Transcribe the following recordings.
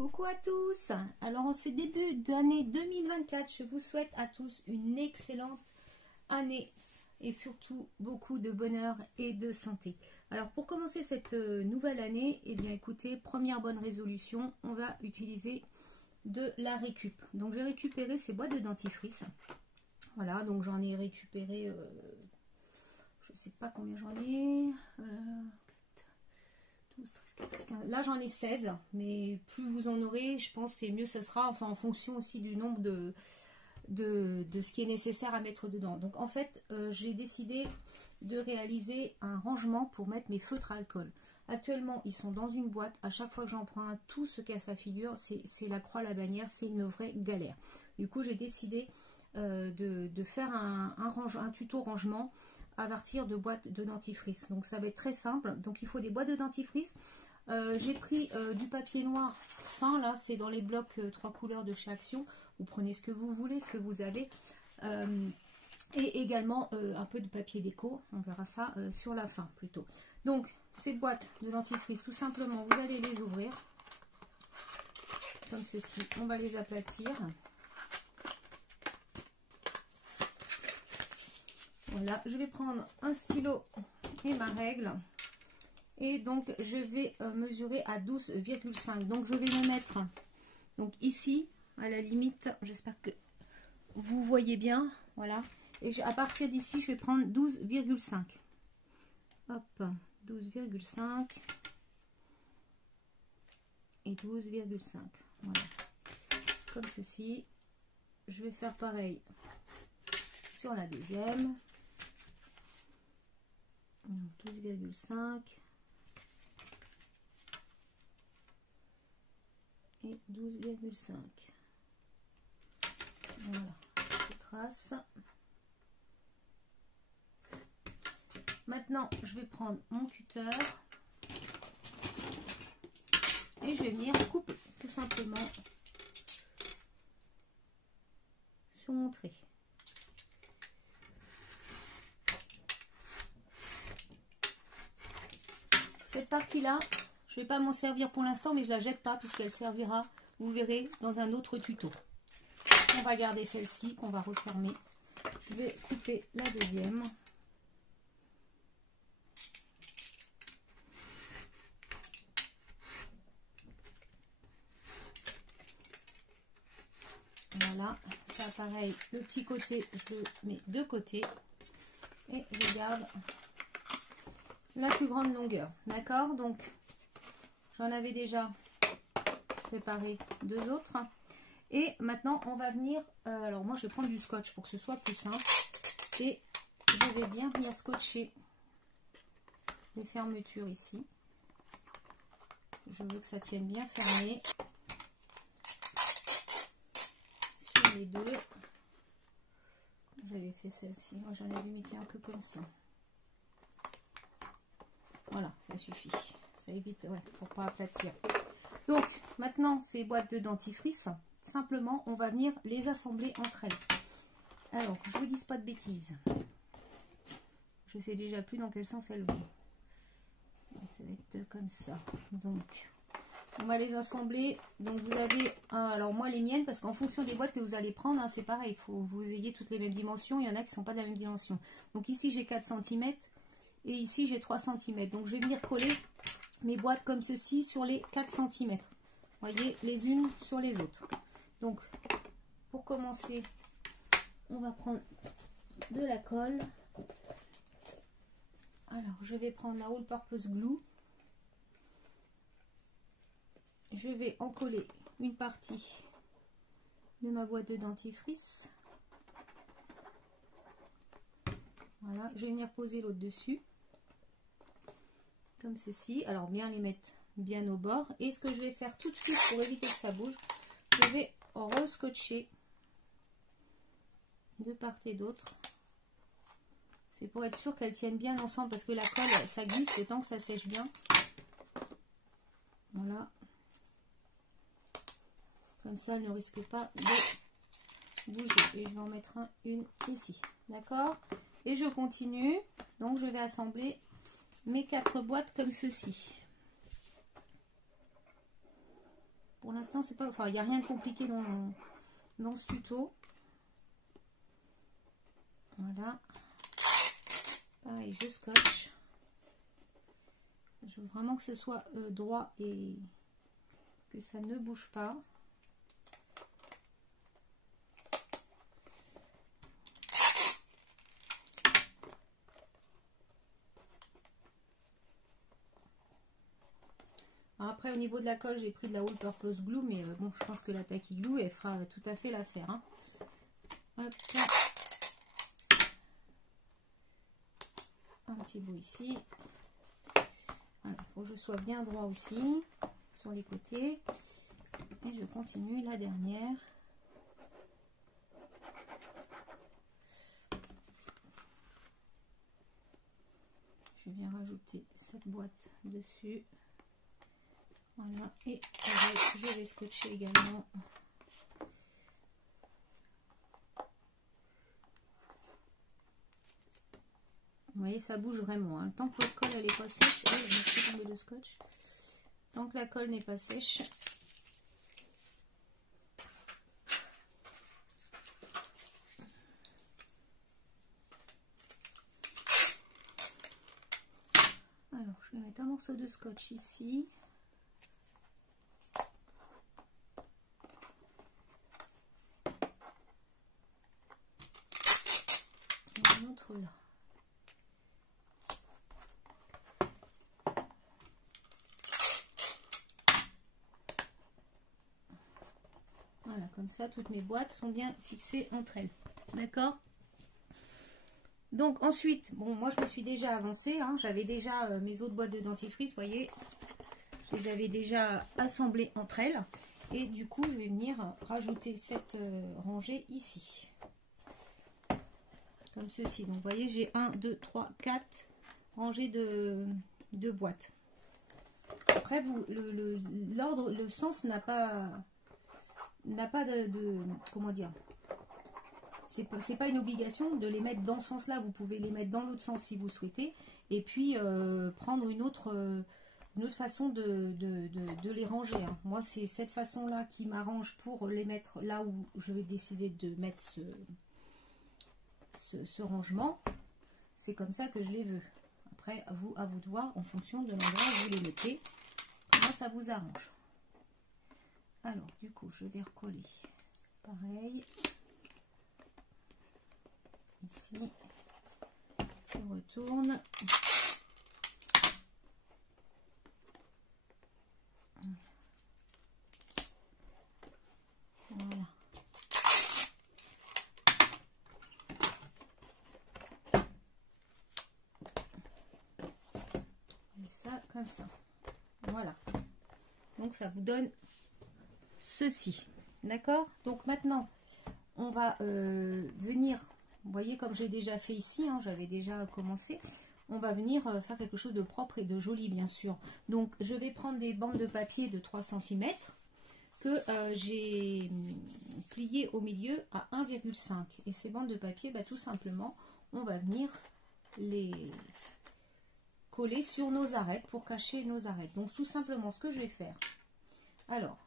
Coucou à tous. Alors en ce début d'année 2024, je vous souhaite à tous une excellente année et surtout beaucoup de bonheur et de santé. Alors pour commencer cette nouvelle année, eh bien écoutez, première bonne résolution, on va utiliser de la récup. Donc j'ai récupéré ces boîtes de dentifrice. Voilà, donc j'en ai récupéré, je sais pas combien j'en ai, 12, 13, 14, 15. Là j'en ai 16, mais plus vous en aurez, je pense c'est mieux ce sera, enfin en fonction aussi du nombre de ce qui est nécessaire à mettre dedans. Donc en fait j'ai décidé de réaliser un rangement pour mettre mes feutres à alcool. Actuellement ils sont dans une boîte, à chaque fois que j'en prends un, tout se casse à figure, c'est la croix, la bannière, c'est une vraie galère. Du coup j'ai décidé de faire un tuto rangement à partir de boîtes de dentifrice. Donc ça va être très simple. Donc il faut des boîtes de dentifrice. J'ai pris du papier noir fin, là c'est dans les blocs 3 couleurs de chez Action. Vous prenez ce que vous voulez, ce que vous avez. Et également un peu de papier déco. On verra ça sur la fin plutôt. Donc ces boîtes de dentifrice, tout simplement vous allez les ouvrir comme ceci. On va les aplatir. Voilà, je vais prendre un stylo et ma règle. Et donc, je vais mesurer à 12,5. Donc, je vais me mettre donc ici, à la limite. J'espère que vous voyez bien. Voilà. Et à partir d'ici, je vais prendre 12,5. Hop, 12,5. Et 12,5. Voilà. Comme ceci. Je vais faire pareil sur la deuxième. 12,5 et 12,5. Voilà, je trace. Maintenant, je vais prendre mon cutter et je vais venir couper tout simplement sur mon trait. Cette partie-là, je ne vais pas m'en servir pour l'instant, mais je ne la jette pas puisqu'elle servira, vous verrez, dans un autre tuto. On va garder celle-ci qu'on va refermer. Je vais couper la deuxième. Voilà, ça pareil, le petit côté, je le mets de côté. Et je garde la plus grande longueur. D'accord? Donc, j'en avais déjà préparé deux autres. Et maintenant, on va venir... alors, moi, je vais prendre du scotch pour que ce soit plus simple. Et je vais bien venir scotcher les fermetures ici. Je veux que ça tienne bien fermé. Sur les deux. J'avais fait celle-ci. Moi, j'en avais mis qu'un que comme ça. Voilà, ça suffit. Ça évite, ouais, pour pas aplatir. Donc, maintenant, ces boîtes de dentifrice, simplement, on va venir les assembler entre elles. Alors, que je vous dise pas de bêtises. Je sais déjà plus dans quel sens elles vont. Ça va être comme ça. Donc, on va les assembler. Donc, vous avez, alors moi, les miennes, parce qu'en fonction des boîtes que vous allez prendre, hein, c'est pareil. Il faut que vous ayez toutes les mêmes dimensions. Il y en a qui ne sont pas de la même dimension. Donc, ici, j'ai 4 cm. Et ici, j'ai 3 cm. Donc, je vais venir coller mes boîtes comme ceci sur les 4 cm. Voyez, les unes sur les autres. Donc, pour commencer, on va prendre de la colle. Alors, je vais prendre la All Purpose Glue. Je vais en coller une partie de ma boîte de dentifrice. Voilà, je vais venir poser l'autre dessus. Comme ceci. Alors, bien les mettre bien au bord. Et ce que je vais faire tout de suite pour éviter que ça bouge, je vais rescotcher de part et d'autre. C'est pour être sûr qu'elles tiennent bien ensemble parce que la colle, ça glisse le temps que ça sèche bien. Voilà. Comme ça, elle ne risque pas de bouger. Et je vais en mettre une ici. D'accord? Et je continue. Donc, je vais assembler mes 4 boîtes comme ceci. Pour l'instant, c'est pas... Enfin, il n'y a rien de compliqué dans ce tuto. Voilà. Pareil, je scotche. Je veux vraiment que ce soit droit et que ça ne bouge pas. Alors après, au niveau de la colle, j'ai pris de la All Purpose Glue, mais bon, je pense que la Tacky Glue, elle fera tout à fait l'affaire. Hein. Hop. Un petit bout ici. Voilà, faut que je sois bien droit aussi sur les côtés. Et je continue la dernière. Je viens rajouter cette boîte dessus. Voilà, et je vais scotcher également. Vous voyez, ça bouge vraiment. Hein. Tant que votre colle elle n'est pas sèche, je me suis tombée de scotch. Tant que la colle n'est pas sèche, alors je vais mettre un morceau de scotch ici. Et un autre là. Voilà, comme ça, toutes mes boîtes sont bien fixées entre elles. D'accord? Donc ensuite, bon, moi je me suis déjà avancée. Hein, j'avais déjà mes autres boîtes de dentifrice, vous voyez. Je les avais déjà assemblées entre elles. Et du coup, je vais venir rajouter cette rangée ici. Comme ceci. Donc vous voyez, j'ai 1, 2, 3, 4 rangées de boîtes. Après, l'ordre, le sens n'a pas de comment dire, c'est pas une obligation de les mettre dans ce sens là, vous pouvez les mettre dans l'autre sens si vous souhaitez, et puis prendre une autre façon de les ranger. Hein. Moi c'est cette façon là qui m'arrange pour les mettre là où je vais décider de mettre ce rangement. C'est comme ça que je les veux. Après à vous de voir en fonction de l'endroit où vous les mettez, comment ça vous arrange. Alors, du coup, je vais recoller pareil. Ici, je retourne. Voilà. Et ça, comme ça. Voilà. Donc, ça vous donne ceci, d'accord? Donc maintenant on va venir, vous voyez comme j'ai déjà fait ici, hein, j'avais déjà commencé, on va venir faire quelque chose de propre et de joli bien sûr. Donc je vais prendre des bandes de papier de 3 cm que j'ai plié au milieu à 1,5 et ces bandes de papier, bah, tout simplement on va venir les coller sur nos arêtes pour cacher nos arêtes. Donc tout simplement ce que je vais faire, alors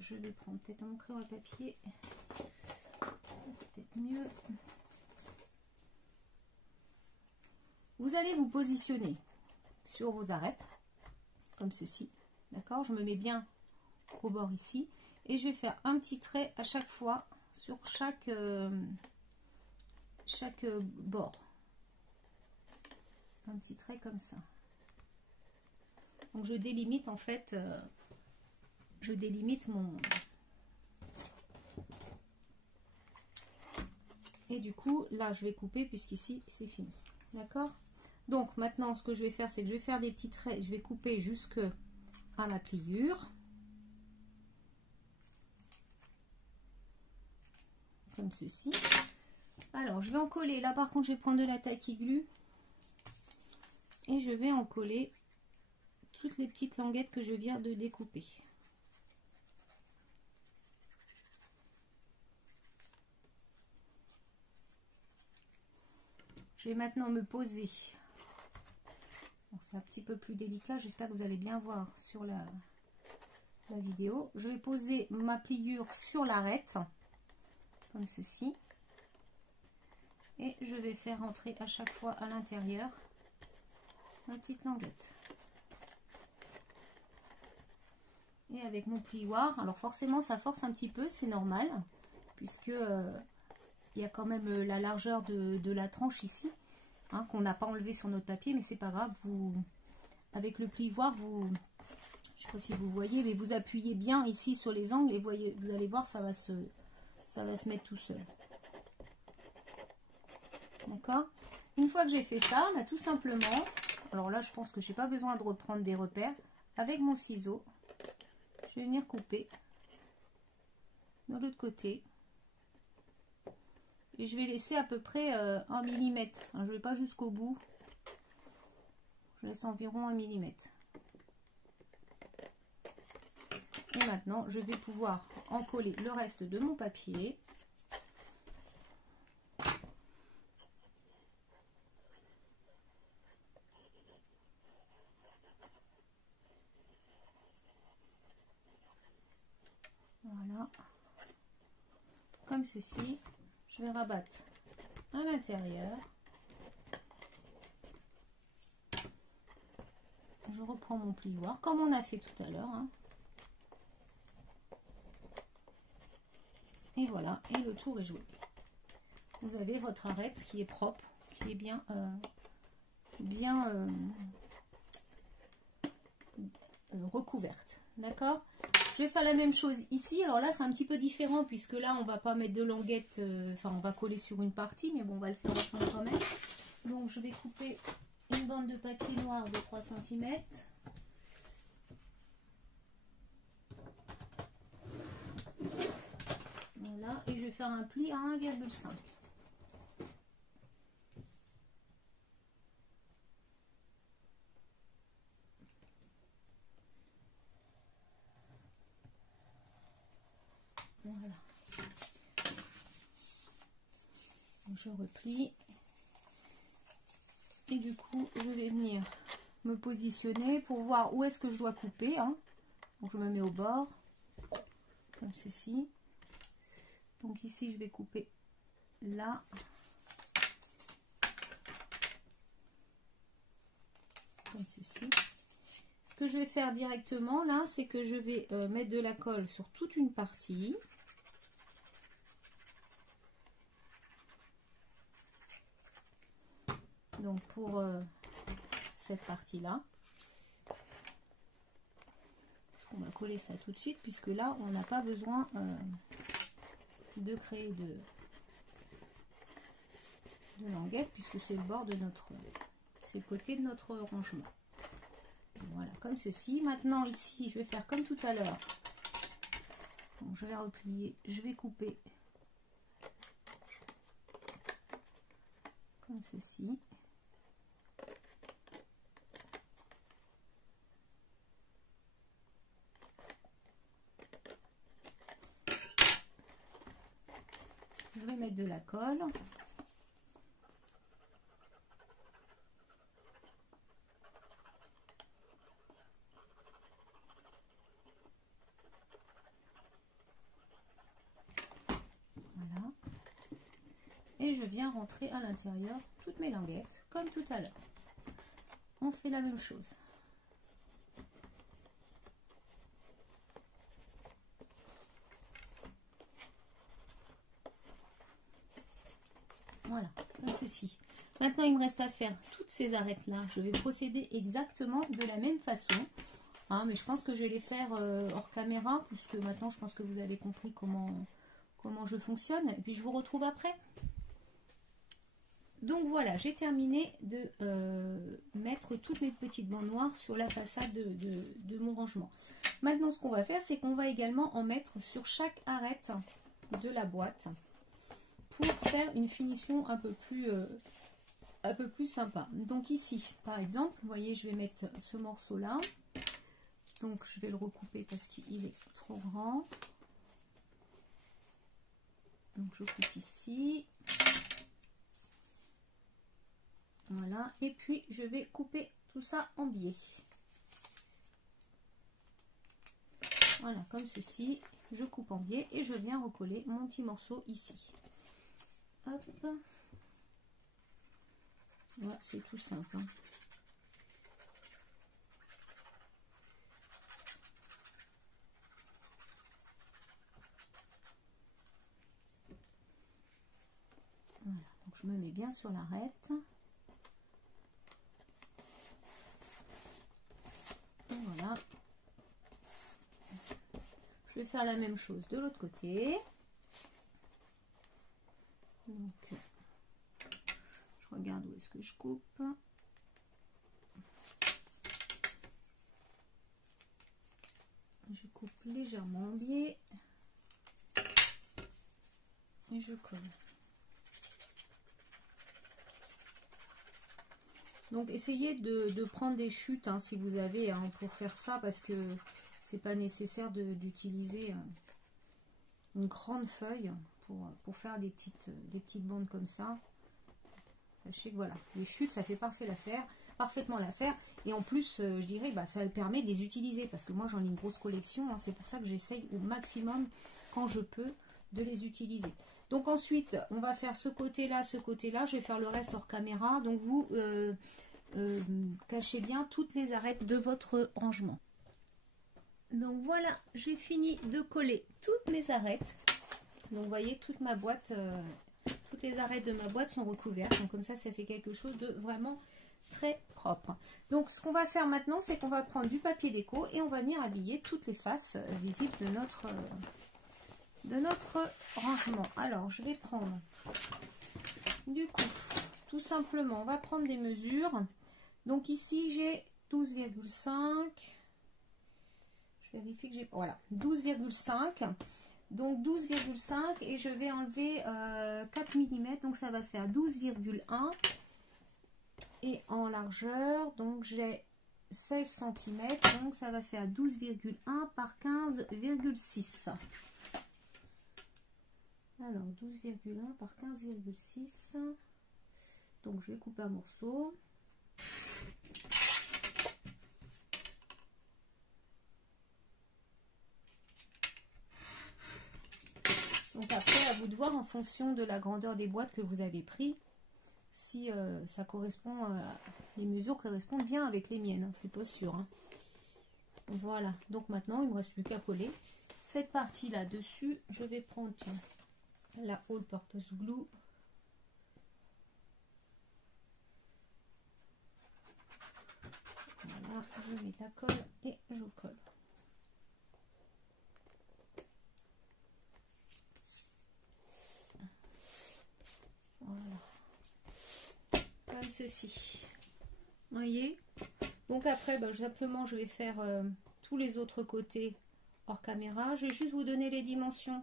je vais prendre peut-être un crayon à papier, peut-être mieux. Vous allez vous positionner sur vos arêtes, comme ceci, d'accord? Je me mets bien au bord ici, et je vais faire un petit trait à chaque fois sur chaque bord. Un petit trait comme ça. Donc je délimite en fait... je délimite mon... Et du coup, là, je vais couper puisqu'ici, c'est fini. D'accord? Donc, maintenant, ce que je vais faire, c'est que je vais faire des petits traits. Je vais couper jusque à la pliure. Comme ceci. Alors, je vais en coller. Là, par contre, je vais prendre de la Tacky Glue. Et je vais en coller toutes les petites languettes que je viens de découper. Je vais maintenant me poser. Bon, c'est un petit peu plus délicat. J'espère que vous allez bien voir sur la la vidéo. Je vais poser ma pliure sur l'arête, comme ceci. Et je vais faire entrer à chaque fois à l'intérieur ma petite languette. Et avec mon plioir, alors forcément ça force un petit peu, c'est normal, puisque il y a quand même la largeur de la tranche ici, hein, qu'on n'a pas enlevé sur notre papier, mais c'est pas grave. Vous, avec le plioir, vous, je sais pas si vous voyez, mais vous appuyez bien ici sur les angles et voyez, vous allez voir, ça va se mettre tout seul. D'accord. Une fois que j'ai fait ça, on a tout simplement, alors là je pense que j'ai pas besoin de reprendre des repères, avec mon ciseau, je vais venir couper de l'autre côté. Et je vais laisser à peu près 1 millimètre. Je ne vais pas jusqu'au bout. Je laisse environ 1 millimètre. Et maintenant, je vais pouvoir en coller le reste de mon papier. Voilà. Comme ceci. Je vais rabattre à l'intérieur. Je reprends mon plioir comme on a fait tout à l'heure. Hein. Et voilà, et le tour est joué. Vous avez votre arête qui est propre, qui est bien, recouverte. D'accord? Je vais faire la même chose ici. Alors là, c'est un petit peu différent puisque là, on va pas mettre de languette. Enfin, on va coller sur une partie, mais bon, on va le faire ensemble quand même. Donc, je vais couper une bande de papier noir de 3 cm. Voilà, et je vais faire un pli à 1,5. Voilà. Je replie. Et du coup, je vais venir me positionner pour voir où est-ce que je dois couper. Hein. Donc, je me mets au bord, comme ceci. Donc ici, je vais couper là. Comme ceci. Ce que je vais faire directement, là, c'est que je vais mettre de la colle sur toute une partie. Donc pour cette partie-là. On va coller ça tout de suite, puisque là, on n'a pas besoin de créer de languette, puisque c'est le bord de notre, c'est le côté de notre rangement. Voilà, comme ceci. Maintenant, ici, je vais faire comme tout à l'heure. Je vais replier, je vais couper comme ceci. Je vais mettre de la colle. Voilà. Et je viens rentrer à l'intérieur toutes mes languettes, comme tout à l'heure. On fait la même chose. Voilà, comme ceci. Maintenant, il me reste à faire toutes ces arêtes-là. Je vais procéder exactement de la même façon. Hein, mais je pense que je vais les faire hors caméra, puisque maintenant, je pense que vous avez compris comment je fonctionne. Et puis, je vous retrouve après. Donc, voilà, j'ai terminé de mettre toutes mes petites bandes noires sur la façade de mon rangement. Maintenant, ce qu'on va faire, c'est qu'on va également en mettre sur chaque arête de la boîte, pour faire une finition un peu plus sympa. Donc ici, par exemple, vous voyez, je vais mettre ce morceau-là. Donc je vais le recouper parce qu'il est trop grand. Donc je coupe ici. Voilà. Et puis je vais couper tout ça en biais. Voilà, comme ceci. Je coupe en biais et je viens recoller mon petit morceau ici. Hop. Voilà, c'est tout simple. Hein. Voilà, donc je me mets bien sur l'arête. Voilà. Je vais faire la même chose de l'autre côté. Donc, je regarde où est-ce que je coupe. Je coupe légèrement en biais. Et je colle. Donc essayez de prendre des chutes hein, si vous avez hein, pour faire ça, parce que c'est pas nécessaire d'utiliser une grande feuille pour faire des petites bandes comme ça. Sachez que voilà, les chutes ça fait parfaitement l'affaire, et en plus je dirais bah, ça permet de les utiliser, parce que moi j'en ai une grosse collection, hein, c'est pour ça que j'essaye au maximum quand je peux de les utiliser. Donc ensuite on va faire ce côté là, je vais faire le reste hors caméra, donc vous cachez bien toutes les arêtes de votre rangement. Donc voilà, j'ai fini de coller toutes mes arêtes. Donc vous voyez, toute ma boîte, toutes les arêtes de ma boîte sont recouvertes. Donc comme ça fait quelque chose de vraiment très propre. Donc ce qu'on va faire maintenant, c'est qu'on va prendre du papier déco et on va venir habiller toutes les faces visibles de notre rangement. Alors je vais prendre, du coup, tout simplement, on va prendre des mesures. Donc ici j'ai 12,5. Je vérifie que j'ai... Voilà, 12,5. Donc 12,5 et je vais enlever 4 mm. Donc ça va faire 12,1. Et en largeur, donc j'ai 16 cm. Donc ça va faire 12,1 par 15,6. Alors 12,1 par 15,6. Donc je vais couper un morceau. Donc après, à vous de voir en fonction de la grandeur des boîtes que vous avez pris, si ça correspond, les mesures correspondent bien avec les miennes, hein, c'est pas sûr. Hein. Voilà, donc maintenant il ne me reste plus qu'à coller cette partie là dessus. Je vais prendre la All Purpose Glue. Voilà, je mets la colle et je colle. Voilà, comme ceci. Vous voyez. Donc après, bah, simplement, je vais faire tous les autres côtés hors caméra. Je vais juste vous donner les dimensions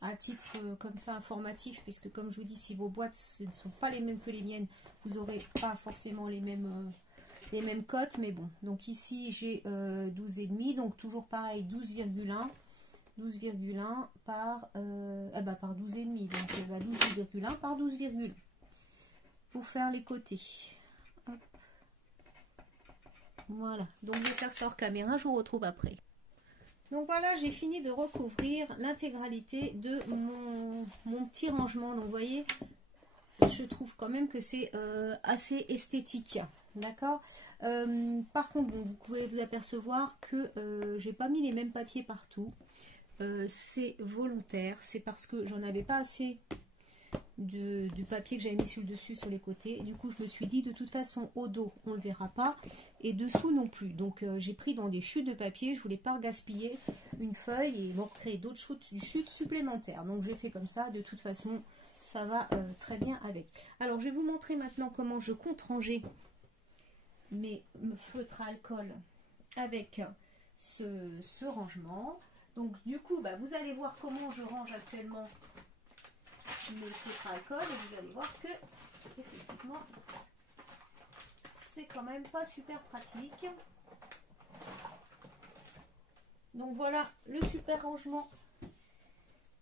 à titre comme ça informatif, puisque comme je vous dis, si vos boîtes ne sont pas les mêmes que les miennes, vous n'aurez pas forcément les mêmes cotes. Mais bon, donc ici j'ai 12,5, donc toujours pareil, 12,1. 12,1 par, par 12,5, donc 12,1 par 12,1 pour faire les côtés. Hop. Voilà, donc je vais faire ça hors caméra, je vous retrouve après. Donc voilà, j'ai fini de recouvrir l'intégralité de mon petit rangement. Donc vous voyez, je trouve quand même que c'est assez esthétique, d'accord. Par contre, bon, vous pouvez vous apercevoir que j'ai pas mis les mêmes papiers partout. C'est volontaire, c'est parce que j'en avais pas assez du papier que j'avais mis sur le dessus, sur les côtés. Et du coup je me suis dit, de toute façon au dos on le verra pas et dessous non plus, donc j'ai pris dans des chutes de papier. Je voulais pas gaspiller une feuille et m'en recréer d'autres chutes supplémentaires, donc j'ai fait comme ça. De toute façon ça va très bien avec. Alors je vais vous montrer maintenant comment je compte ranger mes feutres à alcool avec ce rangement. Donc du coup, bah, vous allez voir comment je range actuellement mes feutres à alcool et vous allez voir que effectivement c'est quand même pas super pratique. Donc voilà le super rangement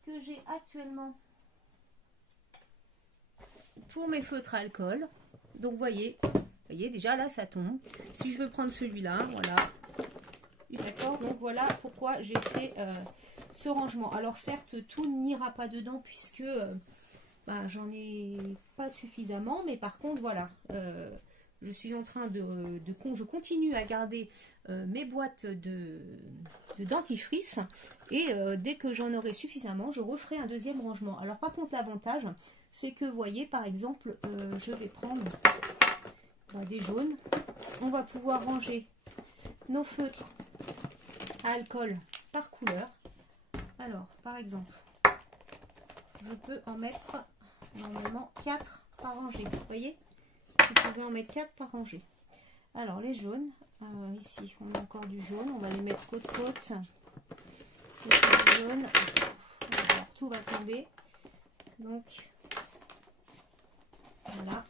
que j'ai actuellement pour mes feutres à alcool. Donc voyez déjà là ça tombe. Si je veux prendre celui-là, voilà. D'accord, donc voilà pourquoi j'ai fait ce rangement. Alors certes, tout n'ira pas dedans puisque bah, j'en ai pas suffisamment, mais par contre, voilà, je suis en train je continue à garder mes boîtes de dentifrice et dès que j'en aurai suffisamment, je referai un deuxième rangement. Alors par contre, l'avantage, c'est que, vous voyez, par exemple, je vais prendre des jaunes. On va pouvoir ranger nos feutres à alcool par couleur. Alors, par exemple, je peux en mettre normalement 4 par rangée. Vous voyez, vous pouvez en mettre 4 par rangée. Alors, les jaunes, ici, on a encore du jaune. On va les mettre côte-côte. Du jaune. Alors, tout va tomber. Donc, voilà.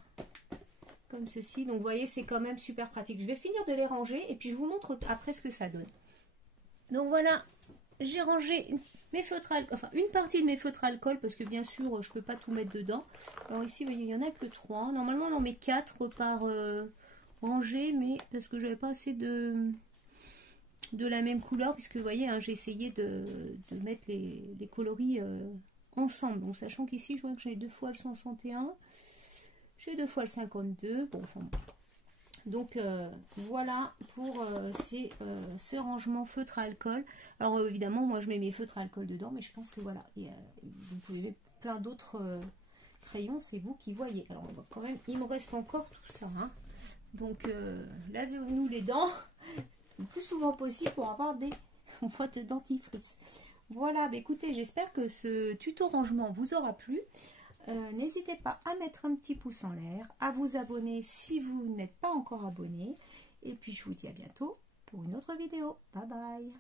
Comme ceci. Donc, vous voyez, c'est quand même super pratique. Je vais finir de les ranger et puis je vous montre après ce que ça donne. Donc, voilà. J'ai rangé mes feutres alcool, enfin une partie de mes feutres alcool parce que bien sûr je peux pas tout mettre dedans. Alors ici vous voyez il y en a que 3. Normalement on en met 4 par rangée, mais parce que j'avais pas assez de la même couleur, puisque vous voyez hein, j'ai essayé de mettre les coloris ensemble. Donc sachant qu'ici je vois que j'ai 2 fois le 161, j'ai 2 fois le 52. Bon enfin bon. Donc voilà pour ces rangements feutres à alcool. Alors évidemment moi je mets mes feutres à alcool dedans, mais je pense que voilà, vous pouvez mettre plein d'autres crayons, c'est vous qui voyez. Alors on va quand même, il me reste encore tout ça, hein. Donc lavez-nous les dents le plus souvent possible pour avoir des boîtes de dentifrice. Voilà, bah écoutez, j'espère que ce tuto rangement vous aura plu. N'hésitez pas à mettre un petit pouce en l'air, à vous abonner si vous n'êtes pas encore abonné. Et puis je vous dis à bientôt pour une autre vidéo. Bye bye.